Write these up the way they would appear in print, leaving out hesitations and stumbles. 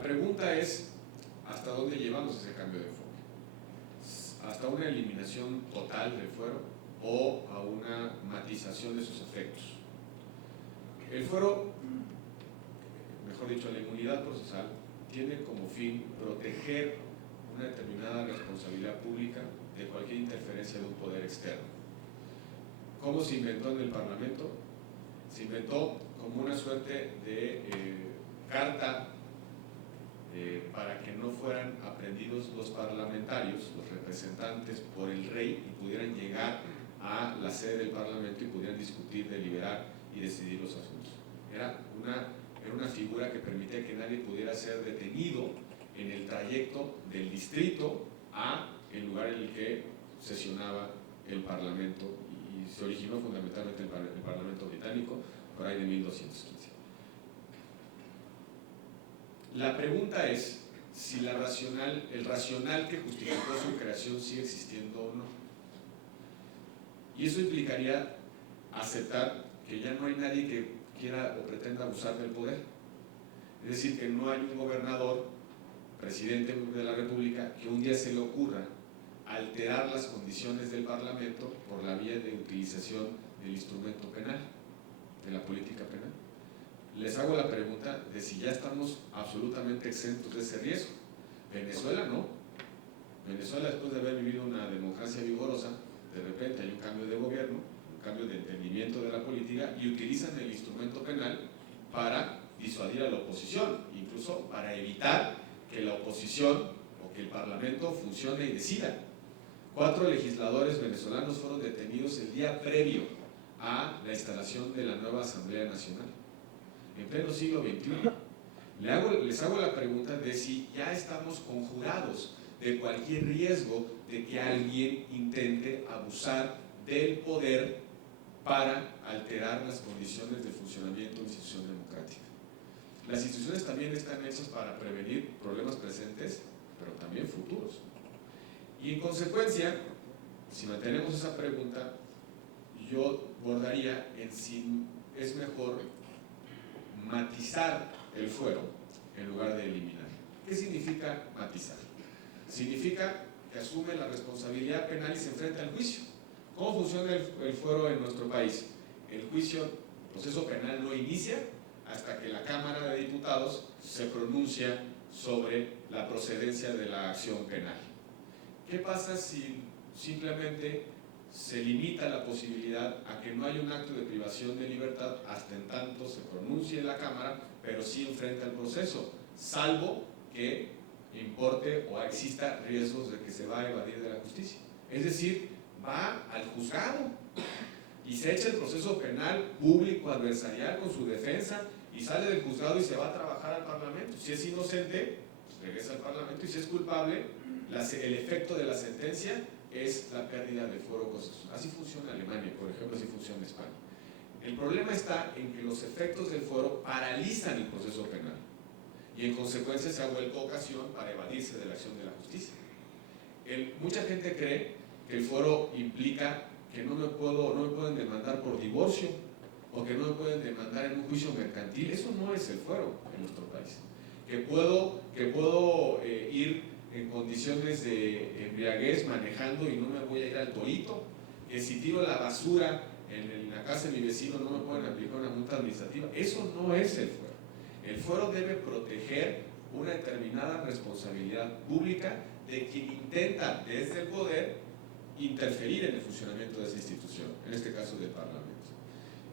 La pregunta es, ¿hasta dónde llevamos ese cambio de enfoque? ¿Hasta una eliminación total del fuero o a una matización de sus efectos? El fuero, mejor dicho, la inmunidad procesal, tiene como fin proteger una determinada responsabilidad pública de cualquier interferencia de un poder externo. ¿Cómo se inventó en el Parlamento? Se inventó como una suerte de carta para que no fueran aprehendidos los parlamentarios, los representantes, por el rey y pudieran llegar a la sede del Parlamento y pudieran discutir, deliberar y decidir los asuntos. Era una figura que permitía que nadie pudiera ser detenido en el trayecto del distrito a el lugar en el que sesionaba el Parlamento, y se originó fundamentalmente el Parlamento británico por ahí de 1215. La pregunta es si el racional que justificó su creación sigue existiendo o no. Y eso implicaría aceptar que ya no hay nadie que quiera o pretenda abusar del poder. Es decir, que no hay un gobernador, presidente de la República, que un día se le ocurra alterar las condiciones del Parlamento por la vía de utilización del instrumento penal, de la política penal. Les hago la pregunta de si ya estamos absolutamente exentos de ese riesgo. Venezuela no. Venezuela, después de haber vivido una democracia vigorosa, de repente hay un cambio de gobierno, un cambio de entendimiento de la política, y utilizan el instrumento penal para disuadir a la oposición, incluso para evitar que la oposición o que el Parlamento funcione y decida. 4 legisladores venezolanos fueron detenidos el día previo a la instalación de la nueva Asamblea Nacional, en pleno siglo XXI. Les hago la pregunta de si ya estamos conjurados de cualquier riesgo de que alguien intente abusar del poder para alterar las condiciones de funcionamiento de una institución democrática. Las instituciones también están hechas para prevenir problemas presentes, pero también futuros. Y en consecuencia, si mantenemos esa pregunta, yo bordaría en si es mejor matizar el fuero en lugar de eliminar. ¿Qué significa matizar? Significa que asume la responsabilidad penal y se enfrenta al juicio. ¿Cómo funciona el fuero en nuestro país? El juicio, el proceso penal no inicia hasta que la Cámara de Diputados se pronuncia sobre la procedencia de la acción penal. ¿Qué pasa si simplemente se limita la posibilidad a que no haya un acto de privación de libertad hasta en tanto se pronuncie en la Cámara, pero sí enfrenta el proceso, salvo que importe o exista riesgos de que se va a evadir de la justicia? Es decir, va al juzgado y se echa el proceso penal público adversarial con su defensa y sale del juzgado y se va a trabajar al Parlamento. Si es inocente, pues regresa al Parlamento, y si es culpable, el efecto de la sentencia es la pérdida del fuero constitucional. Así funciona Alemania, por ejemplo, así funciona España. El problema está en que los efectos del fuero paralizan el proceso penal y en consecuencia se ha vuelto ocasión para evadirse de la acción de la justicia. Mucha gente cree que el fuero implica que no me pueden demandar por divorcio o que no me pueden demandar en un juicio mercantil. Eso no es el fuero en nuestro país. Que puedo ir en condiciones de embriaguez manejando y no me voy a ir al torito, que si tiro la basura en la casa de mi vecino no me pueden aplicar una multa administrativa. Eso no es el fuero. El fuero debe proteger una determinada responsabilidad pública de quien intenta desde el poder interferir en el funcionamiento de esa institución, en este caso del Parlamento.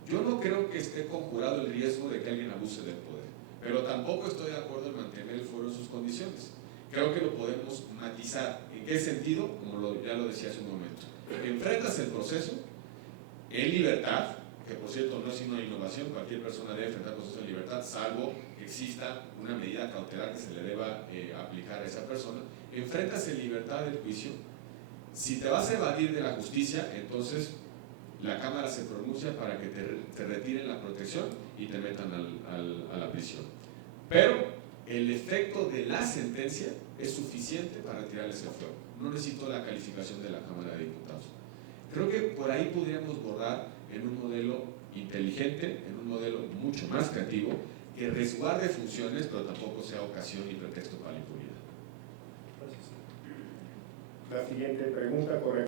Yo no creo que esté conjurado el riesgo de que alguien abuse del poder, pero tampoco estoy de acuerdo en mantener el fuero en sus condiciones. Creo que lo podemos matizar. ¿En qué sentido? Como ya lo decía hace un momento. Enfrentas el proceso en libertad, que por cierto no es una innovación, cualquier persona debe enfrentar el proceso en libertad, salvo que exista una medida cautelar que se le deba aplicar a esa persona. Enfrentas en libertad el juicio. Si te vas a evadir de la justicia, entonces la Cámara se pronuncia para que te retiren la protección y te metan a la prisión. Pero el efecto de la sentencia es suficiente para retirarles el fuero. No necesito la calificación de la Cámara de Diputados. Creo que por ahí podríamos bordar en un modelo inteligente, en un modelo mucho más creativo, que resguarde funciones, pero tampoco sea ocasión y pretexto para la impunidad. La siguiente pregunta corre